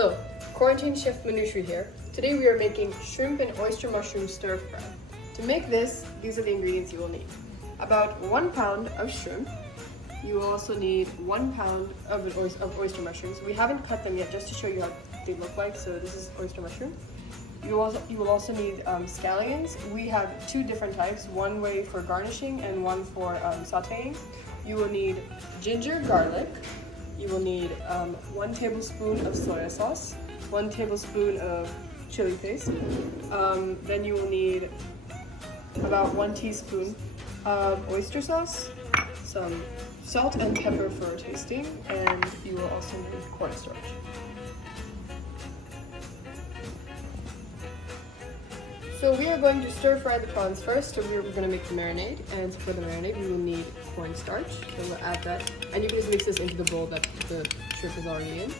Hello, Quarantine Chef Manushree here. Today we are making shrimp and oyster mushroom stir fry. To make this, these are the ingredients you will need. About 1 pound of shrimp. You will also need 1 pound of oyster mushrooms. We haven't cut them yet just to show you how they look like, so this is oyster mushroom. You will also need scallions. We have 2 different types, one way for garnishing and one for sauteing. You will need ginger garlic. You will need 1 tablespoon of soy sauce, 1 tablespoon of chili paste. Then you will need about 1 teaspoon of oyster sauce, some salt and pepper for tasting, and you will also need cornstarch. So we are going to stir fry the prawns first. So we're going to make the marinade, and for the marinade we will need cornstarch. So we'll add that, and you can just mix this into the bowl that the shrimp is already in.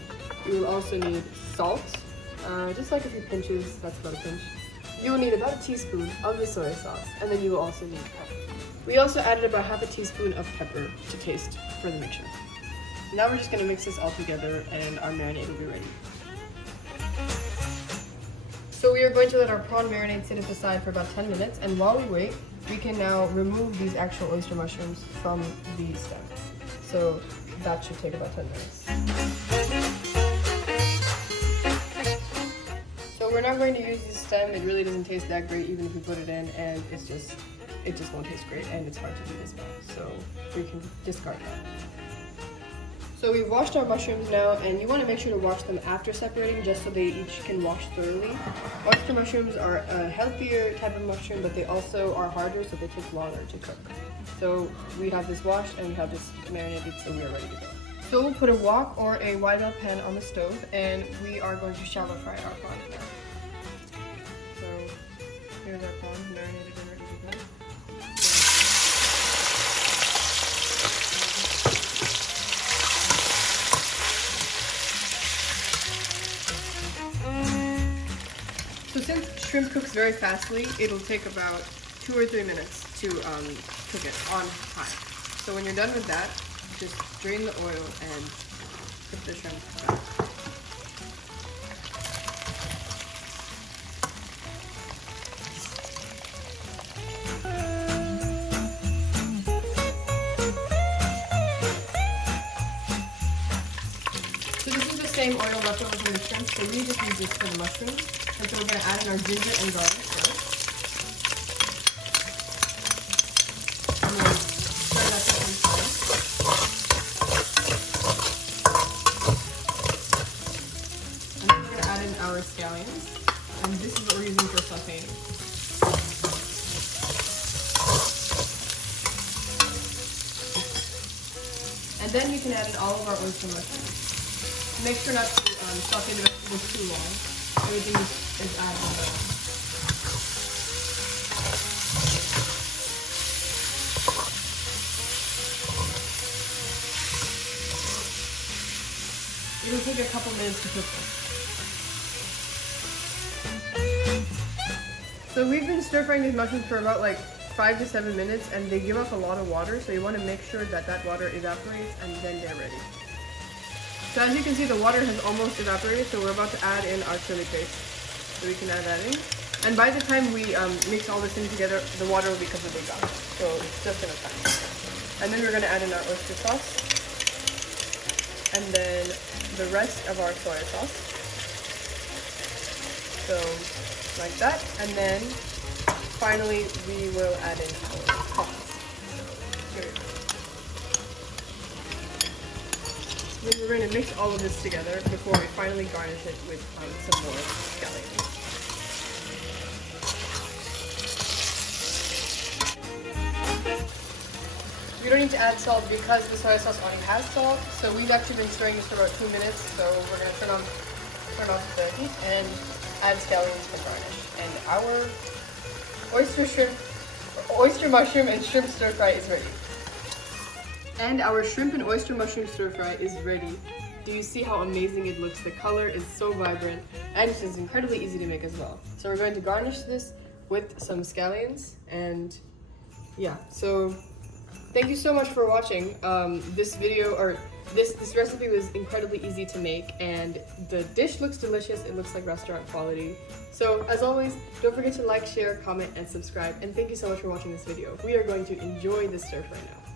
You will also need salt, just like a few pinches, that's about a pinch. You will need about a teaspoon of the soy sauce, and then you will also need pepper. We also added about half a teaspoon of pepper to taste for the mixture. Now we're just going to mix this all together and our marinade will be ready. So we are going to let our prawn marinade sit aside for about 10 minutes, and while we wait, we can now remove these actual oyster mushrooms from the stem. So that should take about 10 minutes. So we're not going to use this stem. It really doesn't taste that great even if we put it in, and it just won't taste great, and it's hard to do as well. So we can discard that. So we've washed our mushrooms now, and you want to make sure to wash them after separating just so they each can wash thoroughly. Oyster mushrooms are a healthier type of mushroom, but they also are harder, so they take longer to cook. So we have this washed and we have this marinated, so we are ready to go. So we'll put a wok or a wide bell pan on the stove, and we are going to shallow fry our prawns now. So here's our prawns marinated and ready to go. So since shrimp cooks very fastly, it'll take about 2 or 3 minutes to cook it on high. So when you're done with that, just drain the oil and put the shrimp back. So this is the same oil left over from the shrimp, so we just use this for the mushrooms. And so we're going to add in our ginger and garlic first. And then stir that to some fine. And then we're going to add in our scallions. And this is what we're using for sauteing. And then we can add in all of our oyster mushrooms. Make sure not to saute the vegetables too long. Everything is added on. It'll take a couple minutes to cook them. So we've been stir frying these mushrooms for about like 5 to 7 minutes, and they give off a lot of water, so you want to make sure that that water evaporates and then they're ready. So as you can see, the water has almost evaporated, so we're about to add in our chili paste. So we can add that in. And by the time we mix all this in together, the water will be completely gone. So it's just enough time. And then we're going to add in our oyster sauce. And then the rest of our soy sauce. So like that. And then finally we will add in our prawns. So here we go. Then we're going to mix all of this together before we finally garnish it with some more scallions. You don't need to add salt because the soy sauce already has salt. So we've actually been stirring this for about 2 minutes. So we're going to turn off the heat and add scallions for garnish. And our oyster mushroom and shrimp stir fry is ready. And our shrimp and oyster mushroom stir fry is ready. Do you see how amazing it looks? The color is so vibrant, and it is incredibly easy to make as well. So we're going to garnish this with some scallions, and yeah, so thank you so much for watching this video, or This recipe was incredibly easy to make, and the dish looks delicious. It looks like restaurant quality. So as always, don't forget to like, share, comment, and subscribe. And thank you so much for watching this video. We are going to enjoy this stir fry now.